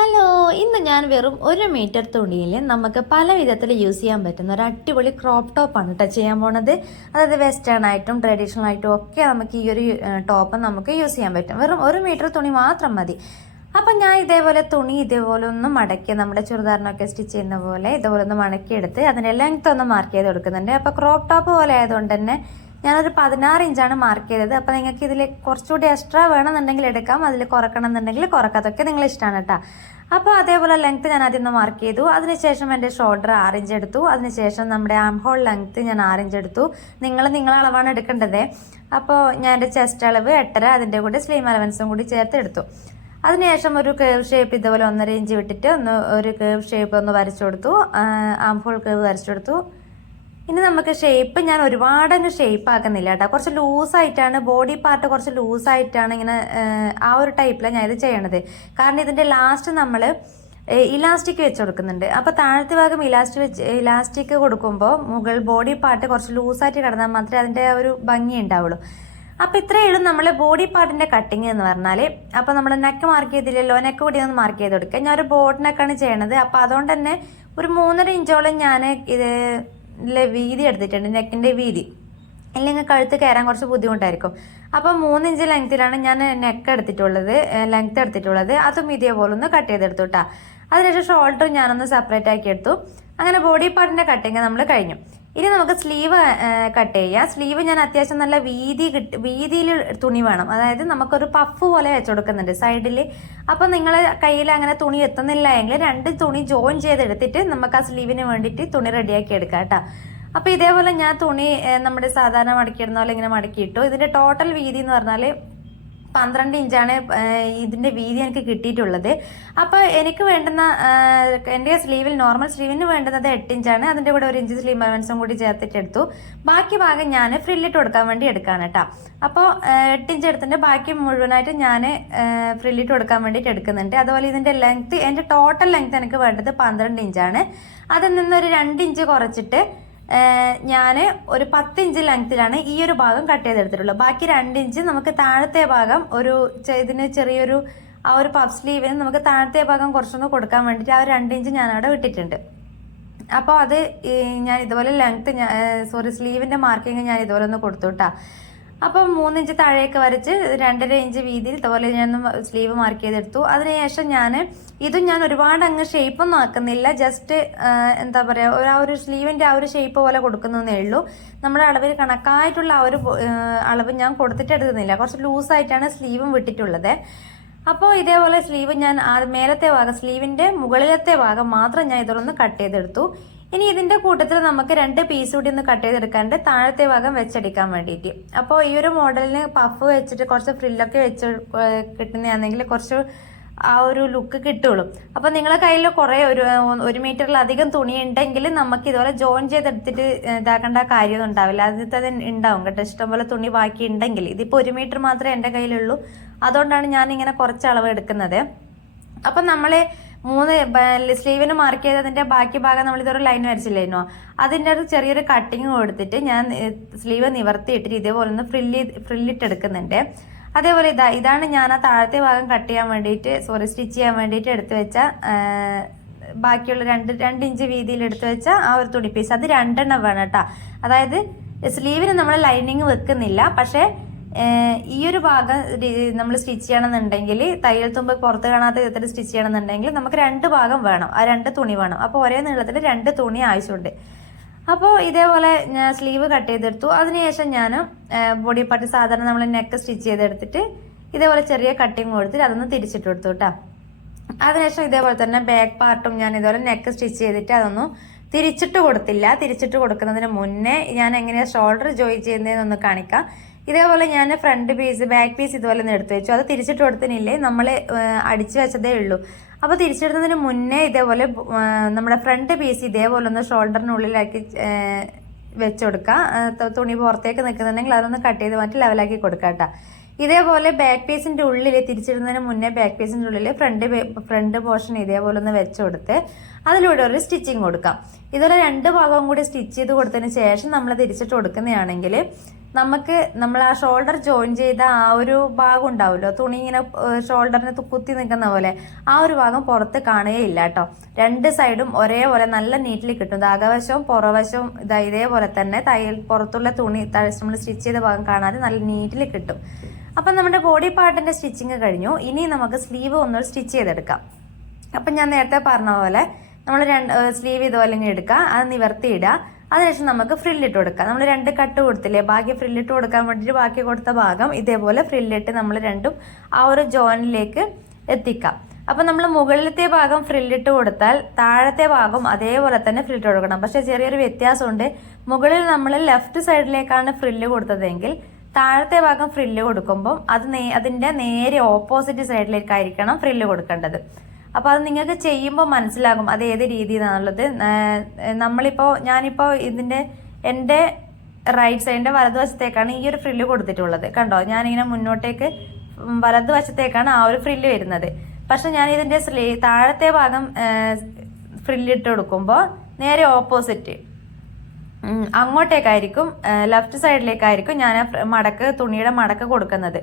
Hello, ഇന്ന് ഞാൻ വെറും 1 മീറ്റർ തുണിയിൽ നമുക്ക് പല വിധത്തിൽ യൂസ് ചെയ്യാൻ പറ്റുന്ന ഒരു അടിപൊളി ക്രോപ്പ് ടോപ്പാണ് കേട്ടോ ചെയ്യാൻ പോണത്. അതായത് വെസ്റ്റേൺ ആയിട്ടും ട്രഡീഷണൽ ആയിട്ടും ഒക്കെ നമുക്ക് ഈ ഒരു ടോപ്പ് നമുക്ക് യൂസ് ചെയ്യാൻ പറ്റും. വെറും 1 മീറ്റർ തുണി മാത്രം മതി. അപ്പം ഞാൻ ഇതേപോലെ തുണി ഇതേപോലെ ഒന്ന് മടക്കി നമ്മുടെ ചുരിദാറിനൊക്കെ സ്റ്റിച്ച് ചെയ്യുന്ന പോലെ ഇതേപോലെ ഒന്ന് മടക്കിയെടുത്ത് അതിൻ്റെ ലെങ്ത് ഒന്ന് മാർക്ക് ചെയ്ത് കൊടുക്കുന്നുണ്ട്. അപ്പോൾ ക്രോപ്പ് ടോപ്പ് പോലെ ആയതുകൊണ്ട് തന്നെ ഞാനൊരു 16 ഇഞ്ചാണ് മാർക്ക് ചെയ്തത്. അപ്പോൾ നിങ്ങൾക്ക് ഇതിൽ കുറച്ചുകൂടി എക്സ്ട്രാ വേണമെന്നുണ്ടെങ്കിൽ എടുക്കാം, അതിൽ കുറക്കണം എന്നുണ്ടെങ്കിൽ കുറക്കാം, അതൊക്കെ നിങ്ങൾ ഇഷ്ടമാണ് കേട്ടോ. അപ്പോൾ അതേപോലെ ലെങ്ത്ത് ഞാൻ ആദ്യം ഒന്ന് മാർക്ക് ചെയ്തു. അതിനുശേഷം എൻ്റെ ഷോൾഡർ 6 ഇഞ്ച് എടുത്തു. അതിനുശേഷം നമ്മുടെ ആം ഹോൾ ലെങ്ത്ത് ഞാൻ 6 ഇഞ്ച് എടുത്തു. നിങ്ങളെ അളവാണ് എടുക്കേണ്ടത്. അപ്പോൾ ഞാൻ എൻ്റെ ചെസ്റ്റ് അളവ് 8.5, അതിൻ്റെ കൂടെ സ്ലീം അലവൻസും കൂടി ചേർത്ത് എടുത്തു. അതിനുശേഷം ഒരു കേവ് ഷേപ്പ് ഇതുപോലെ 1.5 ഇഞ്ച് വിട്ടിട്ട് ഒരു കേവ് ഷേപ്പ് ഒന്ന് വരച്ചു കൊടുത്തു. ആം ഹോൾ കേവ് വരച്ചു കൊടുത്തു. ഇനി നമുക്ക് ഷേപ്പ് ഞാൻ ഒരുപാടങ്ങ് ഷേപ്പ് ആക്കുന്നില്ല കേട്ടോ. കുറച്ച് ലൂസായിട്ടാണ്, ബോഡി പാർട്ട് കുറച്ച് ലൂസായിട്ടാണ് ഇങ്ങനെ ആ ഒരു ടൈപ്പിലാണ് ഞാൻ ഇത് ചെയ്യണത്. കാരണം ഇതിൻ്റെ ലാസ്റ്റ് നമ്മൾ ഇലാസ്റ്റിക് വെച്ച് കൊടുക്കുന്നുണ്ട്. അപ്പോൾ താഴത്തെ ഭാഗം ഇലാസ്റ്റിക് കൊടുക്കുമ്പോൾ മുകൾ ബോഡി പാർട്ട് കുറച്ച് ലൂസായിട്ട് കിടന്നാൽ മാത്രമേ അതിൻ്റെ ഒരു ഭംഗി ഉണ്ടാവുള്ളൂ. അപ്പോൾ ഇത്രയേ ഉള്ളൂ നമ്മൾ ബോഡി പാർട്ടിൻ്റെ കട്ടിങ് എന്ന് പറഞ്ഞാൽ. അപ്പോൾ നമ്മൾ നെക്ക് മാർക്ക് ചെയ്തില്ലല്ലോ, നെക്ക് കൂടി ഒന്ന് മാർക്ക് ചെയ്ത് കൊടുക്കുക. ഞാൻ ഒരു ബോർഡ് നെക്കാണ് ചെയ്യണത്. അപ്പോൾ അതുകൊണ്ട് തന്നെ ഒരു 3.5 ഇഞ്ചോളം ഞാൻ ഇത് വീതി എടുത്തിട്ടുണ്ട്, നെക്കിൻ്റെ വീതി. ഇല്ലെങ്കിൽ കഴുത്ത് കയറാൻ കുറച്ച് ബുദ്ധിമുട്ടായിരിക്കും. അപ്പോൾ 3 ഇഞ്ച് ലെങ്ത്തിലാണ് ഞാൻ ലെങ്ത്ത് എടുത്തിട്ടുള്ളത്. അതും ഇതേപോലെ ഒന്ന് കട്ട് ചെയ്തെടുത്തു കേട്ടോ. അതിനുശേഷം ഷോൾഡർ ഞാനൊന്ന് സെപ്പറേറ്റ് ആക്കി എടുത്തു. അങ്ങനെ ബോഡി പാർട്ടിൻ്റെ കട്ടിങ് നമ്മൾ കഴിഞ്ഞു. ഇനി നമുക്ക് സ്ലീവ് കട്ട് ചെയ്യാം. സ്ലീവ് ഞാൻ അത്യാവശ്യം നല്ല വീതിയിൽ തുണി വേണം. അതായത് നമുക്കൊരു പഫ് പോലെ വെച്ച് കൊടുക്കുന്നുണ്ട് സൈഡിൽ. അപ്പം നിങ്ങൾ കയ്യിൽ അങ്ങനെ തുണി എത്തുന്നില്ല എങ്കിൽ 2 തുണി ജോയിൻ ചെയ്തെടുത്തിട്ട് നമുക്ക് ആ സ്ലീവിന് വേണ്ടിയിട്ട് തുണി റെഡിയാക്കി എടുക്കാം കേട്ടോ. അപ്പോൾ ഇതേപോലെ ഞാൻ തുണി നമ്മുടെ സാധാരണ മടക്കിയിടുന്ന പോലെ ഇങ്ങനെ മടക്കിയിട്ടു. ഇതിൻ്റെ ടോട്ടൽ വീതി എന്ന് പറഞ്ഞാൽ 12 ഇഞ്ചാണ് ഇതിൻ്റെ വീതി എനിക്ക് കിട്ടിയിട്ടുള്ളത്. അപ്പോൾ എനിക്ക് വേണ്ടുന്ന എൻ്റെ നോർമൽ സ്ലീവിന് വേണ്ടുന്നത് 8 ഇഞ്ചാണ്. അതിൻ്റെ കൂടെ 1 ഇഞ്ച് സ്ലീവ് അലവൻസും കൂടി ചേർത്തിട്ട് എടുത്തു. ബാക്കി ഭാഗം ഞാൻ ഫ്രില്ലിട്ട് കൊടുക്കാൻ വേണ്ടി എടുക്കുകയാണ് കേട്ടോ. അപ്പോൾ 8 ഇഞ്ച് എടുത്തിട്ട് ബാക്കി മുഴുവനായിട്ട് ഞാൻ ഫ്രില്ലിട്ട് കൊടുക്കാൻ വേണ്ടിയിട്ട് എടുക്കുന്നുണ്ട്. അതുപോലെ ഇതിൻ്റെ ലെങ്ത്ത്, എൻ്റെ ടോട്ടൽ ലെങ്ത്ത് എനിക്ക് വേണ്ടത് 12 ഇഞ്ചാണ്. അതിൽ നിന്നൊരു 2 ഇഞ്ച് കുറച്ചിട്ട് ഞാൻ ഒരു 10 ഇഞ്ച് ലെങ്ത്തിലാണ് ഈ ഒരു ഭാഗം കട്ട് ചെയ്തെടുത്തിട്ടുള്ളത്. ബാക്കി 2 ഇഞ്ച് നമുക്ക് താഴത്തെ ഭാഗം ഇതിന് ചെറിയൊരു ആ ഒരു പഫ് സ്ലീവിന് നമുക്ക് താഴത്തെ ഭാഗം കുറച്ചൊന്ന് കൊടുക്കാൻ വേണ്ടിയിട്ട് ആ ഒരു 2 ഇഞ്ച് ഞാനവിടെ വിട്ടിട്ടുണ്ട്. അപ്പോൾ അത് ഞാൻ ഇതുപോലെ സ്ലീവിൻ്റെ മാർക്കിങ് ഞാൻ ഇതുപോലെ ഒന്ന് കൊടുത്തു കേട്ടോ. അപ്പോൾ 3 ഇഞ്ച് താഴേക്ക് വരച്ച് 2.5 ഇഞ്ച് വീതിയിൽ ഇതുപോലെ ഞാൻ സ്ലീവ് മാർക്ക് ചെയ്തെടുത്തു. അതിനുശേഷം ഞാൻ ഒരുപാട് അങ്ങ് ഷേപ്പൊന്നും ആക്കുന്നില്ല. ജസ്റ്റ് എന്താ പറയുക, ആ ഒരു സ്ലീവിൻ്റെ ആ ഒരു ഷേപ്പ് പോലെ കൊടുക്കുന്നതേ ഉള്ളൂ. നമ്മുടെ അളവിൽ കണക്കായിട്ടുള്ള ആ ഒരു അളവ് ഞാൻ കൊടുത്തിട്ട് എടുക്കുന്നില്ല. കുറച്ച് ലൂസായിട്ടാണ് സ്ലീവും വിട്ടിട്ടുള്ളത്. അപ്പോൾ ഇതേപോലെ സ്ലീവ് ഞാൻ മേലത്തെ ഭാഗം, സ്ലീവിൻ്റെ മുകളിലത്തെ ഭാഗം മാത്രം ഞാൻ ഇതൊന്ന് കട്ട് ചെയ്തെടുത്തു. ഇനി ഇതിൻ്റെ കൂട്ടത്തിൽ നമുക്ക് 2 പീസ് കൂടി ഒന്ന് കട്ട് ചെയ്തെടുക്കാണ്ട് താഴത്തെ ഭാഗം വെച്ചടിക്കാൻ വേണ്ടിയിട്ട്. അപ്പോൾ ഈ ഒരു മോഡലിന് പഫ് വെച്ചിട്ട് കുറച്ച് ഫ്രില്ലൊക്കെ വെച്ച് കിട്ടുന്നതാണെങ്കിൽ കുറച്ച് ആ ഒരു ലുക്ക് കിട്ടുള്ളൂ. അപ്പോൾ നിങ്ങളെ കയ്യിൽ കുറേ 1 മീറ്ററിലധികം തുണി ഉണ്ടെങ്കിൽ നമുക്ക് ഇതുപോലെ ജോയിൻ ചെയ്തെടുത്തിട്ട് ഇതാക്കേണ്ട കാര്യമൊന്നും ഉണ്ടാവില്ല. അത് ഉണ്ടാവും കേട്ടോ, ഇഷ്ടംപോലെ തുണി ബാക്കി ഉണ്ടെങ്കിൽ. ഇതിപ്പോൾ 1 മീറ്റർ മാത്രമേ എൻ്റെ കയ്യിലുള്ളൂ. അതുകൊണ്ടാണ് ഞാനിങ്ങനെ കുറച്ച് അളവ് എടുക്കുന്നത്. അപ്പം നമ്മൾ 3 സ്ലീവിന് മാർക്ക് ചെയ്തതിൻ്റെ ബാക്കി ഭാഗം നമ്മൾ ഇതൊരു ലൈൻ വരച്ചില്ലായിരുന്നോ, അതിൻ്റെ ഒരു ചെറിയൊരു കട്ടിങ് കൊടുത്തിട്ട് ഞാൻ സ്ലീവ് നിവർത്തിയിട്ടിട്ട് ഇതേപോലെ ഒന്ന് ഫ്രില്ലിട്ടെടുക്കുന്നുണ്ട്. അതേപോലെ ഇതാണ് ഞാൻ ആ താഴത്തെ ഭാഗം സ്റ്റിച്ച് ചെയ്യാൻ വേണ്ടിയിട്ട് എടുത്തു വെച്ച ബാക്കിയുള്ള 2 ഇഞ്ച് വീതിയിൽ എടുത്തു വെച്ച ആ ഒരു തുണി പീസ്. അത് 2 എണ്ണം വേണം കേട്ടോ. അതായത് സ്ലീവിന് നമ്മൾ ലൈനിങ് വെക്കുന്നില്ല, പക്ഷേ ഈ ഒരു ഭാഗം നമ്മൾ സ്റ്റിച്ച് ചെയ്യണമെന്നുണ്ടെങ്കിൽ, തയ്യൽ തുമ്പ് പുറത്ത് കാണാത്ത വിധത്തിൽ സ്റ്റിച്ച് ചെയ്യണമെന്നുണ്ടെങ്കിൽ നമുക്ക് 2 ഭാഗം വേണം, ആ 2 തുണി വേണം. അപ്പോൾ ഒരേ നീളത്തിൽ 2 തുണി ആവശ്യമുണ്ട്. അപ്പോൾ ഇതേപോലെ ഞാൻ സ്ലീവ് കട്ട് ചെയ്തെടുത്തു. അതിനുശേഷം ഞാൻ ബോഡി പാർട്ട് സാധാരണ നമ്മൾ നെക്ക് സ്റ്റിച്ച് ചെയ്തെടുത്തിട്ട് ഇതേപോലെ ചെറിയ കട്ടിങ് കൊടുത്തിട്ട് അതൊന്ന് തിരിച്ചിട്ട് കൊടുത്തു കേട്ടോ. അതിനുശേഷം ഇതേപോലെ തന്നെ ബാക്ക് പാർട്ടും ഞാൻ ഇതുപോലെ നെക്ക് സ്റ്റിച്ച് ചെയ്തിട്ട് അതൊന്നും തിരിച്ചിട്ട് കൊടുത്തില്ല. തിരിച്ചിട്ട് കൊടുക്കുന്നതിന് മുന്നേ ഞാൻ എങ്ങനെയാണ് ഷോൾഡർ ജോയിൻ ചെയ്യുന്നതെന്നൊന്ന് കാണിക്കാം. ഇതേപോലെ ഞാൻ ബാക്ക് പീസ് ഇതുപോലെ ഒന്ന് എടുത്തു വെച്ചു. അത് തിരിച്ചിട്ട് കൊടുത്തിനില്ലേ, നമ്മൾ അടിച്ചു വെച്ചതേ ഉള്ളൂ. അപ്പോൾ തിരിച്ചിടുന്നതിന് മുന്നേ ഇതേപോലെ നമ്മുടെ ഫ്രണ്ട് പീസ് ഇതേപോലെ ഒന്ന് ഷോൾഡറിനുള്ളിലാക്കി വെച്ച് കൊടുക്കുക. തുണി പുറത്തേക്ക് നിൽക്കുന്നുണ്ടെങ്കിൽ അതൊന്ന് കട്ട് ചെയ്ത് മാറ്റി ലെവലാക്കി കൊടുക്കുക കേട്ടോ. ഇതേപോലെ ബാക്ക് പീസിന്റെ ഉള്ളിൽ തിരിച്ചിടുന്നതിന് മുന്നേ ബാക്ക് പീസിന്റെ ഉള്ളിൽ ഫ്രണ്ട് പോർഷൻ ഇതേപോലെ ഒന്ന് വെച്ച് കൊടുത്ത് അതിലൂടെ ഒരു സ്റ്റിച്ചിങ് കൊടുക്കാം. ഇതുപോലെ 2 ഭാഗവും കൂടി സ്റ്റിച്ച് ചെയ്ത് കൊടുത്തതിന് ശേഷം നമ്മൾ തിരിച്ചിട്ട് കൊടുക്കുന്നതാണെങ്കിൽ നമുക്ക് നമ്മൾ ആ ഷോൾഡർ ജോയിൻ ചെയ്ത ആ ഒരു ഭാഗം ഉണ്ടാവുമല്ലോ, തുണി ഇങ്ങനെ ഷോൾഡറിന് കുത്തി നിൽക്കുന്ന പോലെ, ആ ഒരു ഭാഗം പുറത്ത് കാണുകയില്ല കേട്ടോ. 2 സൈഡും ഒരേപോലെ നല്ല നീറ്റിൽ കിട്ടും. അകവശവും പുറവശവും ഇതേപോലെ തന്നെ പുറത്തുള്ള തുണി നമ്മൾ സ്റ്റിച്ച് ചെയ്ത ഭാഗം കാണാതെ നല്ല നീറ്റിൽ കിട്ടും. അപ്പം നമ്മുടെ ബോഡി പാർട്ടിന്റെ സ്റ്റിച്ചിങ് കഴിഞ്ഞു. ഇനി നമുക്ക് സ്ലീവ് ഒന്ന് സ്റ്റിച്ച് ചെയ്തെടുക്കാം. അപ്പം ഞാൻ നേരത്തെ പറഞ്ഞ പോലെ നമ്മൾ സ്ലീവ് ഇതുപോലെ ഇങ്ങനെ എടുക്കുക, അത് നിവർത്തിയിടുക. അതിനുശേഷം നമുക്ക് ഫ്രില്ലിട്ട് കൊടുക്കാം. നമ്മൾ 2 കട്ട് കൊടുത്തില്ലേ, ബാക്കി ഫ്രില്ലിട്ട് കൊടുക്കാൻ വേണ്ടിയിട്ട് ബാക്കി കൊടുത്ത ഭാഗം ഇതേപോലെ ഫ്രില്ലിട്ട് നമ്മൾ രണ്ടും ആ ഒരു ജോയിനിലേക്ക് എത്തിക്കാം. അപ്പം നമ്മൾ മുകളിലത്തെ ഭാഗം ഫ്രില്ലിട്ട് കൊടുത്താൽ താഴത്തെ ഭാഗം അതേപോലെ തന്നെ ഫ്രില്ലിട്ട് കൊടുക്കണം. പക്ഷെ ചെറിയൊരു വ്യത്യാസമുണ്ട്. മുകളിൽ നമ്മൾ ലെഫ്റ്റ് സൈഡിലേക്കാണ് ഫ്രില്ല് കൊടുത്തതെങ്കിൽ താഴത്തെ ഭാഗം ഫ്രില്ല് കൊടുക്കുമ്പോൾ അതിന്റെ നേരെ ഓപ്പോസിറ്റ് സൈഡിലേക്കായിരിക്കണം ഫ്രില്ല് കൊടുക്കേണ്ടത്. അപ്പോൾ അത് നിങ്ങൾക്ക് ചെയ്യുമ്പോൾ മനസ്സിലാകും അത് ഏത് രീതിയിലാണുള്ളത്. ഞാനിപ്പോൾ എൻ്റെ റൈറ്റ് സൈഡിന്റെ വലതുവശത്തേക്കാണ് ഈ ഒരു ഫ്രില്ല് കൊടുത്തിട്ടുള്ളത്. കണ്ടോ, ഞാനിങ്ങനെ മുന്നോട്ടേക്ക് വലതുവശത്തേക്കാണ് ആ ഒരു ഫ്രില്ല് വരുന്നത്. പക്ഷെ ഞാൻ ഇതിന്റെ താഴത്തെ ഭാഗം ഫ്രില്ലിട്ട് കൊടുക്കുമ്പോൾ നേരെ ഓപ്പോസിറ്റ് അങ്ങോട്ടേക്കായിരിക്കും, ലെഫ്റ്റ് സൈഡിലേക്കായിരിക്കും ഞാൻ തുണിയുടെ മടക്ക് കൊടുക്കുന്നത്.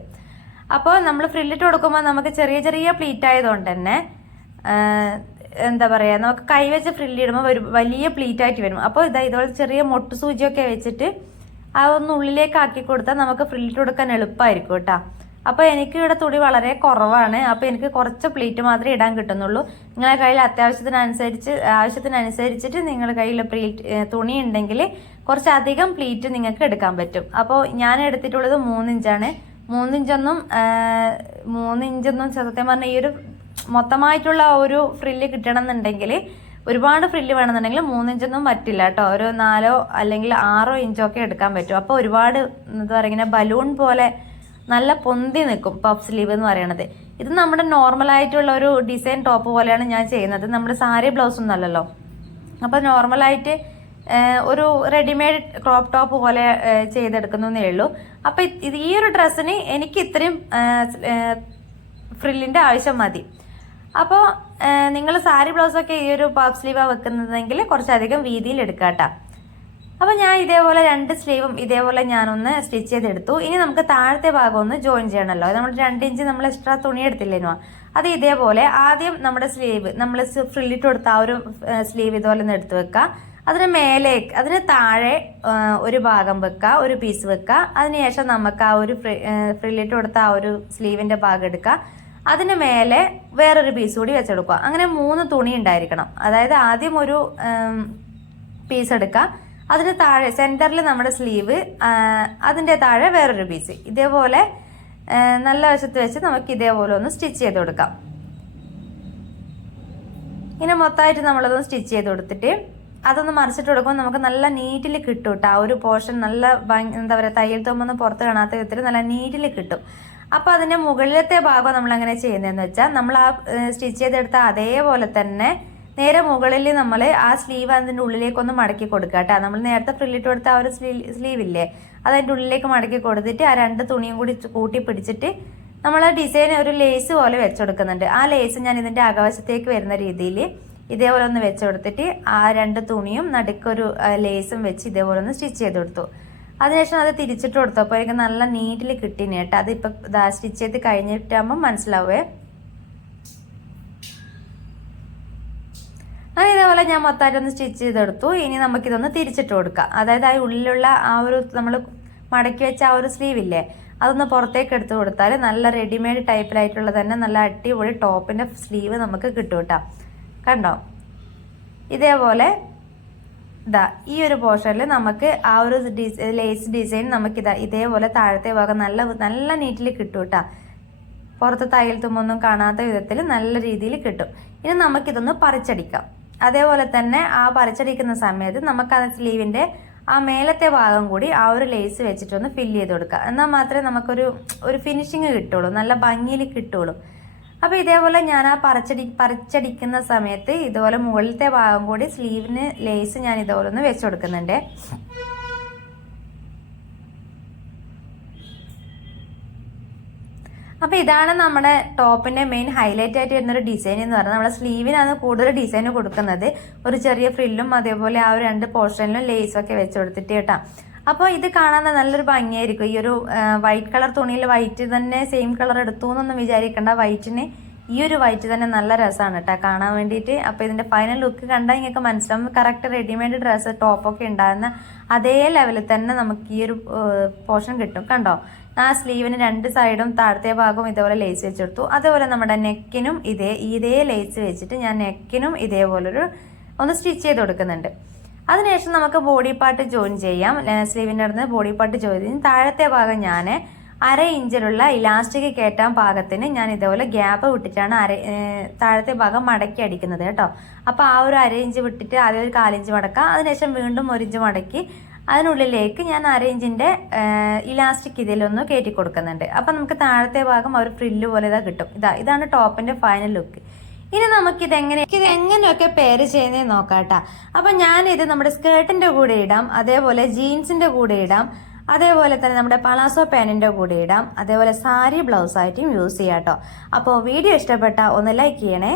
അപ്പോൾ നമ്മൾ ഫ്രില്ലിട്ട് കൊടുക്കുമ്പോൾ നമുക്ക് ചെറിയ ചെറിയ പ്ലീറ്റ് ആയതുകൊണ്ട് തന്നെ എന്താ പറയുക, നമുക്ക് കൈവച്ച് ഫ്രില്ല് ഇടുമ്പോൾ വലിയ പ്ലീറ്റ് ആയിട്ട് വരും. അപ്പോൾ ഇതുപോലെ ചെറിയ മൊട്ട് സൂചിയൊക്കെ വെച്ചിട്ട് അതൊന്ന് ഉള്ളിലേക്ക് ആക്കി കൊടുത്താൽ നമുക്ക് ഫ്രില്ലിട്ട് കൊടുക്കാൻ എളുപ്പമായിരിക്കും കേട്ടോ. അപ്പോൾ എനിക്ക് ഇവിടെ തുണി വളരെ കുറവാണ്. അപ്പോൾ എനിക്ക് കുറച്ച് പ്ലീറ്റ് മാത്രമേ ഇടാൻ കിട്ടുന്നുള്ളൂ. നിങ്ങളുടെ കയ്യിൽ ആവശ്യത്തിനനുസരിച്ചിട്ട് നിങ്ങളുടെ കയ്യിൽ തുണി ഉണ്ടെങ്കിൽ കുറച്ചധികം പ്ലീറ്റ് നിങ്ങൾക്ക് എടുക്കാൻ പറ്റും. അപ്പോൾ ഞാൻ എടുത്തിട്ടുള്ളത് 3 ഇഞ്ചാണ്. 3 ഇഞ്ചൊന്നും സത്യം പറഞ്ഞാൽ ഈ ഒരു മൊത്തമായിട്ടുള്ള ഒരു ഫ്രില്ല് കിട്ടണം എന്നുണ്ടെങ്കിൽ, ഒരുപാട് ഫ്രില്ല് വേണമെന്നുണ്ടെങ്കിൽ 3 ഇഞ്ചൊന്നും പറ്റില്ല കേട്ടോ. ഒരു 4 അല്ലെങ്കിൽ 6 ഇഞ്ചൊക്കെ എടുക്കാൻ പറ്റും. അപ്പോൾ ഒരുപാട് എന്താ പറയുക, ഇങ്ങനെ ബലൂൺ പോലെ നല്ല പൊന്തി നിൽക്കും പഫ് സ്ലീവ് എന്ന് പറയണത്. ഇത് നമ്മുടെ നോർമലായിട്ടുള്ള ഒരു ഡിസൈൻ ടോപ്പ് പോലെയാണ് ഞാൻ ചെയ്യുന്നത്. നമ്മുടെ സാരി ബ്ലൗസ് ഒന്നും അല്ലല്ലോ. അപ്പോൾ നോർമലായിട്ട് ഒരു റെഡിമെയ്ഡ് ക്രോപ്പ് ടോപ്പ് പോലെ ചെയ്തെടുക്കുന്നേ ഉള്ളൂ. അപ്പോൾ ഈ ഒരു ഡ്രസ്സിന് എനിക്ക് ഇത്രയും ഫ്രില്ലിൻ്റെ ആവശ്യം മതി. അപ്പോൾ നിങ്ങൾ സാരി ബ്ലൗസൊക്കെ ഈ ഒരു പഫ് സ്ലീവാണ് വെക്കുന്നതെങ്കിൽ കുറച്ചധികം വീതിയിൽ എടുക്കാം കേട്ടോ. അപ്പോൾ ഞാൻ ഇതേപോലെ 2 സ്ലീവും ഇതേപോലെ ഞാനൊന്ന് സ്റ്റിച്ച് ചെയ്തെടുത്തു. ഇനി നമുക്ക് താഴത്തെ ഭാഗം ഒന്ന് ജോയിൻ ചെയ്യണമല്ലോ. നമ്മൾ 2 ഇഞ്ച് നമ്മൾ എക്സ്ട്രാ തുണി എടുത്തില്ലേനോ, അത് ഇതേപോലെ ആദ്യം നമ്മുടെ സ്ലീവ് നമ്മൾ ഫ്രില്ലിട്ട് കൊടുത്ത ആ ഒരു സ്ലീവ് ഇതുപോലെ ഒന്ന് എടുത്ത് വെക്കുക. അതിന് താഴെ ഒരു ഭാഗം വെക്കുക, ഒരു പീസ് വെക്കുക. അതിനുശേഷം നമുക്ക് ആ ഒരു ഫ്രില്ലിട്ട് കൊടുത്ത ആ ഒരു സ്ലീവിന്റെ ഭാഗം എടുക്കുക. അതിന് മേലെ വേറൊരു പീസ് കൂടി വെച്ചെടുക്കുക. അങ്ങനെ 3 തുണി ഉണ്ടായിരിക്കണം. അതായത് ആദ്യം ഒരു പീസ് എടുക്കുക, അതിന് താഴെ സെന്ററിൽ നമ്മുടെ സ്ലീവ്, അതിന്റെ താഴെ വേറൊരു പീസ്, ഇതേപോലെ നല്ല വശത്ത് വെച്ച് നമുക്ക് ഇതേപോലെ ഒന്ന് സ്റ്റിച്ച് ചെയ്ത് കൊടുക്കാം. ഇങ്ങനെ മൊത്തമായിട്ട് നമ്മളതൊന്ന് സ്റ്റിച്ച് ചെയ്ത് കൊടുത്തിട്ട് അതൊന്ന് മറിച്ചിട്ട് കൊടുക്കുമ്പോൾ നമുക്ക് നല്ല നീറ്റിൽ കിട്ടും കേട്ടോ. ആ ഒരു പോർഷൻ നല്ല എന്താ പറയുക, തയ്യൽ തുമ്പൊന്നും പുറത്ത് കാണാത്ത വിധത്തിൽ നല്ല നീറ്റിൽ കിട്ടും. അപ്പോൾ അതിന്റെ മുകളിലത്തെ ഭാഗം നമ്മൾ എങ്ങനെ ചെയ്യുന്നതെന്ന് വെച്ചാൽ, നമ്മൾ ആ സ്റ്റിച്ച് ചെയ്തെടുത്ത അതേപോലെ തന്നെ നേരെ മുകളിൽ നമ്മൾ ആ സ്ലീവ് അതിൻ്റെ ഉള്ളിലേക്കൊന്ന് മടക്കി കൊടുക്കുക കേട്ടോ. നമ്മൾ നേരത്തെ ഫ്രില്ലിട്ട് കൊടുത്ത ആ ഒരു സ്ലീവ് ഇല്ലേ, അതിൻ്റെ ഉള്ളിലേക്ക് മടക്കി കൊടുത്തിട്ട് ആ 2 തുണിയും കൂടി കൂട്ടി പിടിച്ചിട്ട് നമ്മൾ ഡിസൈൻ ഒരു ലേസ് പോലെ വെച്ചെടുക്കുന്നുണ്ട്. ആ ലേസ് ഞാൻ ഇതിൻ്റെ അകവശത്തേക്ക് വരുന്ന രീതിയിൽ ഇതേപോലെ ഒന്ന് വെച്ചുകൊടുത്തിട്ട് ആ 2 തുണിയും നടുക്കൊരു ലേസും വെച്ച് ഇതേപോലെ ഒന്ന് സ്റ്റിച്ച് ചെയ്ത് കൊടുത്തു. അതിനുശേഷം അത് തിരിച്ചിട്ട് കൊടുത്തു. അപ്പോൾ എനിക്ക് നല്ല നീറ്റിൽ കിട്ടിന് കേട്ടോ. അതിപ്പോൾ സ്റ്റിച്ച് ചെയ്ത് കഴിഞ്ഞിട്ടാകുമ്പോൾ മനസ്സിലാവേ. അങ്ങനെ ഇതേപോലെ ഞാൻ മൊത്തമായിട്ടൊന്ന് സ്റ്റിച്ച് ചെയ്തെടുത്തു. ഇനി നമുക്കിതൊന്ന് തിരിച്ചിട്ട് കൊടുക്കാം. അതായത് ആ ഉള്ളിലുള്ള ആ ഒരു നമ്മൾ മടക്കി വെച്ച ആ ഒരു സ്ലീവ് ഇല്ലേ, അതൊന്ന് പുറത്തേക്ക് എടുത്ത് കൊടുത്താൽ നല്ല റെഡിമെയ്ഡ് ടൈപ്പിലായിട്ടുള്ള തന്നെ നല്ല അടിപൊളി ടോപ്പിന്റെ സ്ലീവ് നമുക്ക് കിട്ടും കേട്ടോ. കണ്ടോ, ഇതേപോലെ ഈ ഒരു പോർഷനിൽ നമുക്ക് ആ ഒരു ലേസ് ഡിസൈൻ നമുക്ക് ഇതേപോലെ താഴത്തെ ഭാഗം നല്ല നീറ്റിൽ കിട്ടും കേട്ടോ. പുറത്ത് തയ്യൽ തുമ്പൊന്നും കാണാത്ത വിധത്തിൽ നല്ല രീതിയിൽ കിട്ടും. ഇനി നമുക്കിതൊന്ന് പറിച്ചടിക്കാം. അതേപോലെ തന്നെ ആ പറിച്ചടിക്കുന്ന സമയത്ത് നമുക്ക് ആ സ്ലീവിന്റെ ആ മേലത്തെ ഭാഗം കൂടി ആ ഒരു ലേസ് വെച്ചിട്ടൊന്ന് ഫില്ല് ചെയ്ത് കൊടുക്കുക. എന്നാൽ മാത്രമേ നമുക്കൊരു ഫിനിഷിങ് കിട്ടുള്ളൂ, നല്ല ഭംഗിയിൽ കിട്ടുള്ളൂ. അപ്പോൾ ഇതേപോലെ ഞാൻ ആ പറിച്ചടിക്കുന്ന സമയത്ത് ഇതുപോലെ മുകളിലത്തെ ഭാഗം കൂടി സ്ലീവിന് ലേസ് ഞാൻ ഇതുപോലെ ഒന്ന് വെച്ച് കൊടുക്കുന്നുണ്ട്. അപ്പോൾ ഇതാണ് നമ്മുടെ ടോപ്പിന്റെ മെയിൻ ഹൈലൈറ്റ് ആയിട്ട് വരുന്നൊരു ഡിസൈൻ എന്ന് പറയുന്നത്. നമ്മുടെ സ്ലീവിനാണ് കൂടുതൽ ഡിസൈൻ കൊടുക്കുന്നത്. ഒരു ചെറിയ ഫ്രില്ലും അതേപോലെ ആ ഒരു 2 പോർഷനിലും ലേസും ഒക്കെ വെച്ച് കൊടുത്തിട്ട് കേട്ടോ. അപ്പോൾ ഇത് കാണാൻ നല്ലൊരു ഭംഗിയായിരിക്കും. ഈ ഒരു വൈറ്റ് കളർ തുണിയിൽ വൈറ്റ് തന്നെ സെയിം കളർ എടുത്തു എന്നൊന്നും വിചാരിക്കേണ്ട. വൈറ്റിന് ഈ ഒരു വൈറ്റ് തന്നെ നല്ല രസമാണ് കേട്ടോ കാണാൻ വേണ്ടിയിട്ട്. അപ്പോൾ ഇതിന്റെ ഫൈനൽ ലുക്ക് കണ്ടാൽ നിങ്ങൾക്ക് മനസ്സിലാവും. കറക്റ്റ് റെഡിമെയ്ഡ് ഡ്രസ്സ് ടോപ്പൊക്കെ ഉണ്ടാകുന്ന അതേ ലെവലിൽ തന്നെ നമുക്ക് ഈ ഒരു പോർഷൻ കിട്ടും. കണ്ടോ, ആ സ്ലീവിന് 2 സൈഡും താഴത്തെ ഭാഗവും ഇതേപോലെ ലേസ് വെച്ചെടുത്തു. അതേപോലെ നമ്മുടെ നെക്കിനും ഇതേ ലേസ് വെച്ചിട്ട് ഞാൻ നെക്കിനും ഇതേപോലൊരു ഒന്ന് സ്റ്റിച്ച് ചെയ്ത് കൊടുക്കുന്നുണ്ട്. അതിനുശേഷം നമുക്ക് ബോഡി പാർട്ട് ജോയിൻ ചെയ്യാം. സ്ലീവിൻ്റെ അടുത്ത് ബോഡി പാർട്ട് ജോയിൻ ചെയ്യും. താഴത്തെ ഭാഗം ഞാൻ 1/2 ഇഞ്ചിലുള്ള ഇലാസ്റ്റിക് കയറ്റാൻ പാകത്തിന് ഞാൻ ഇതേപോലെ ഗ്യാപ്പ് വിട്ടിട്ടാണ് താഴത്തെ ഭാഗം മടക്കി അടിക്കുന്നത് കേട്ടോ. അപ്പോൾ ആ ഒരു 1/2 ഇഞ്ച് വിട്ടിട്ട് ആദ്യം ഒരു 1/4 ഇഞ്ച് മടക്കാം. അതിനുശേഷം വീണ്ടും 1 ഇഞ്ച് മടക്കി അതിനുള്ളിലേക്ക് ഞാൻ 1/2 ഇഞ്ചിന്റെ ഇലാസ്റ്റിക് ഇതിലൊന്ന് കയറ്റി കൊടുക്കുന്നുണ്ട്. അപ്പം നമുക്ക് താഴത്തെ ഭാഗം ഒരു ഫ്രില്ല് പോലെ ഇതാ കിട്ടും. ഇതാണ് ടോപ്പിന്റെ ഫൈനൽ ലുക്ക്. ഇനി നമുക്ക് ഇതെങ്ങനെയൊക്കെ പെയർ ചെയ്യുന്നതെന്ന് നോക്കാട്ടാ. അപ്പം ഞാനിത് നമ്മുടെ സ്കേർട്ടിന്റെ കൂടെ ഇടാം, അതേപോലെ ജീൻസിന്റെ കൂടെ ഇടാം, അതേപോലെ തന്നെ നമ്മുടെ പലാസോ പാനിന്റെ കൂടെ ഇടാം, അതേപോലെ സാരി ബ്ലൗസ് ആയിട്ടും യൂസ് ചെയ്യാം കേട്ടോ. അപ്പോൾ വീഡിയോ ഇഷ്ടപ്പെട്ട ഒന്ന് ലൈക്ക് ചെയ്യണേ.